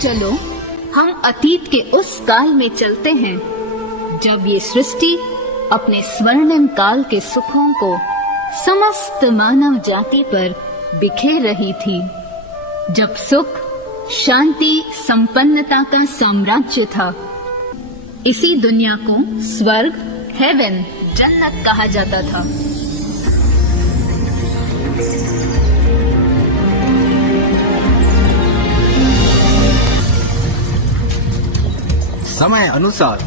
चलो हम अतीत के उस काल में चलते हैं जब ये सृष्टि अपने स्वर्णिम काल के सुखों को समस्त मानव जाति पर बिखेर रही थी, जब सुख, शांति, संपन्नता का साम्राज्य था। इसी दुनिया को स्वर्ग, हेवन, जन्नत कहा जाता था। समय अनुसार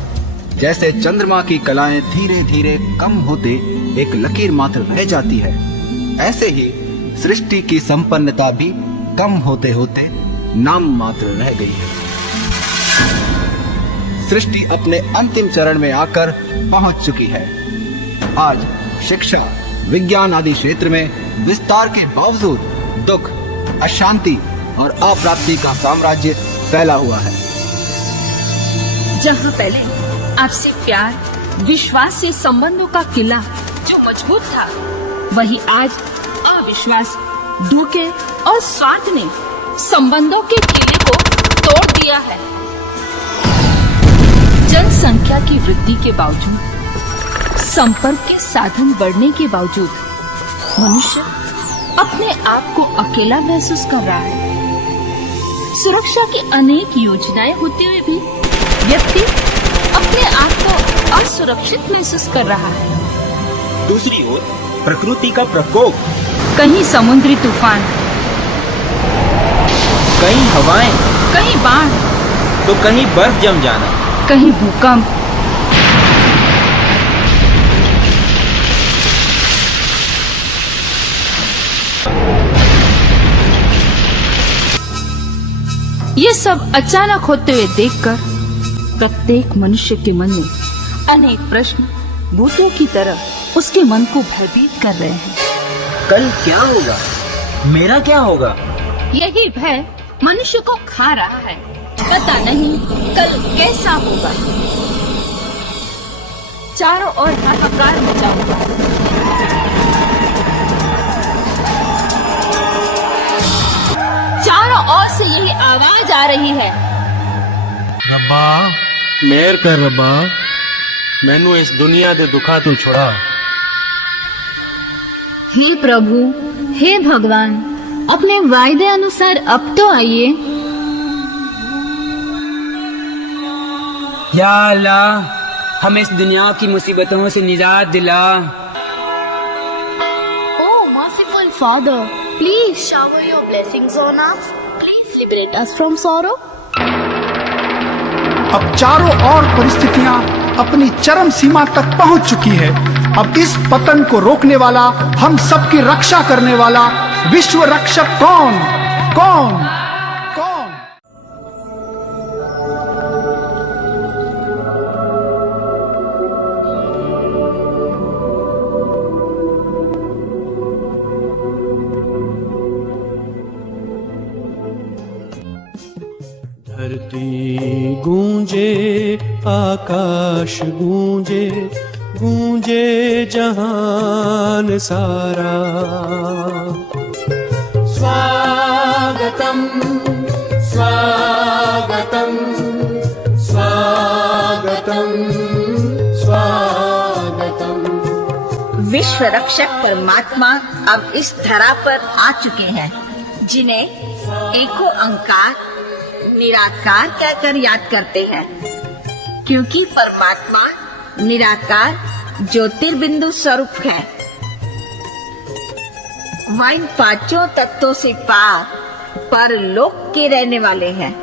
जैसे चंद्रमा की कलाएं धीरे धीरे कम होते एक लकीर मात्र रह जाती है, ऐसे ही सृष्टि की संपन्नता भी कम होते होते नाम मात्र रह गई है। सृष्टि अपने अंतिम चरण में आकर पहुंच चुकी है। आज शिक्षा, विज्ञान आदि क्षेत्र में विस्तार के बावजूद दुख, अशांति और अप्राप्ति का साम्राज्य फैला हुआ है। जहाँ पहले आपसे प्यार, विश्वास से संबंधों का किला जो मजबूत था, वही आज अविश्वास, धोखे और स्वार्थ ने संबंधों के किले को तोड़ दिया है। जनसंख्या की वृद्धि के बावजूद, संपर्क के साधन बढ़ने के बावजूद मनुष्य अपने आप को अकेला महसूस कर रहा है। सुरक्षा की अनेक योजनाएं होते हुए भी व्यक्ति अपने आप को असुरक्षित महसूस कर रहा है। दूसरी ओर प्रकृति का प्रकोप, कहीं समुद्री तूफान, कहीं हवाएं, कहीं बाढ़, तो कहीं बर्फ जम जाना, कहीं भूकंप। ये सब अचानक होते हुए देखकर प्रत्येक मनुष्य के मन में अनेक प्रश्न भूतों की तरह उसके मन को भयभीत कर रहे हैं। कल क्या होगा, मेरा क्या होगा? यही भय मनुष्य को खा रहा है। पता नहीं कल कैसा होगा। चारों ओर हाहाकार मचा हुआ है। चारों ओर से यही आवाज आ रही है, रब्बा मेहर कर रब्बा, मैनू इस दुनिया दे दुखा तू छुड़ा। हे प्रभु, हे भगवान, अपने वायदे अनुसार अब तो आइए। या अल्लाह, हमें इस दुनिया की मुसीबतों से निजात दिला। Oh, merciful Father, please shower your blessings on us. Please liberate us from sorrow. अब चारों ओर परिस्थितियां अपनी चरम सीमा तक पहुंच चुकी है। अब इस पतन को रोकने वाला, हम सबकी रक्षा करने वाला विश्व रक्षक कौन कौन कौन? धरती गूंजे, आकाश गूंजे, गूंजे जहान सारा। स्वागतम स्वागतम स्वागतम स्वागतम। विश्व रक्षक परमात्मा अब इस धरा पर आ चुके हैं, जिन्हें एको अंकार, निराकार कहकर याद करते हैं, क्योंकि परमात्मा निराकार ज्योतिर्बिंदु स्वरूप है। वह इन पांचों तत्वों से पार परलोक के रहने वाले हैं।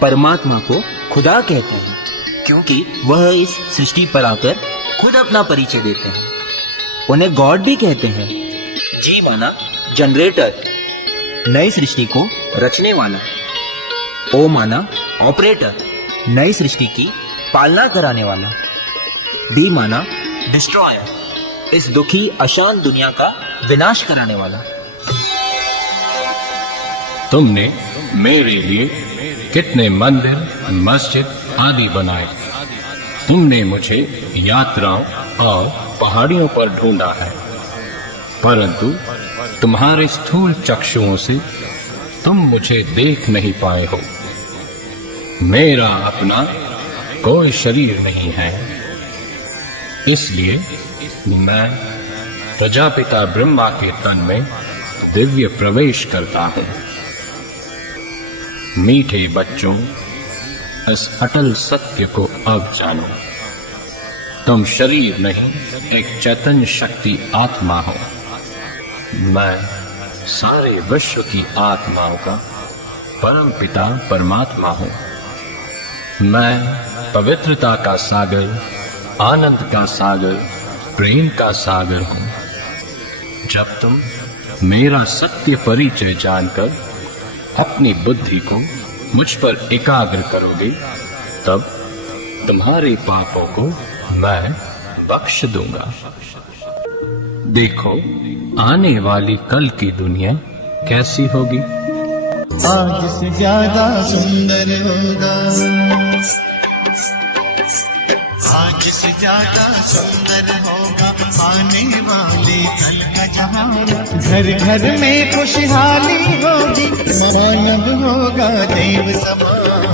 परमात्मा को खुदा कहते हैं क्योंकि वह इस सृष्टि पर आकर खुद अपना परिचय देते हैं। उन्हें गॉड भी कहते हैं। जी माना जनरेटर, नई सृष्टि को रचने वाला। ओ माना ऑपरेटर, नई सृष्टि की पालना कराने वाला। डी माना डिस्ट्रॉयर, इस दुखी अशांत दुनिया का विनाश कराने वाला। तुमने मेरे लिए कितने मंदिर, मस्जिद आदि बनाए। तुमने मुझे यात्राओं और पहाड़ियों पर ढूंढा है, परंतु तुम्हारे स्थूल चक्षुओं से तुम मुझे देख नहीं पाए हो। मेरा अपना कोई शरीर नहीं है, इसलिए मैं प्रजापिता ब्रह्मा के तन में दिव्य प्रवेश करता हूं। मीठे बच्चों, इस अटल सत्य को अब जानो। तुम शरीर नहीं, एक चैतन्य शक्ति आत्मा हो। मैं सारे विश्व की आत्माओं का परम पिता परमात्मा हूं। मैं पवित्रता का सागर, आनंद का सागर, प्रेम का सागर हूं। जब तुम मेरा सत्य परिचय जानकर अपनी बुद्धि को मुझ पर एकाग्र करोगे, तब तुम्हारे पापों को मैं बख्श दूंगा। देखो, आने वाली कल की दुनिया कैसी होगी। आज से ज्यादा सुंदर होगा, आज से ज्यादा सुंदर होगा आने वाली कल का जहां। घर घर में खुशहाली होगी, मानव होगा देव समान।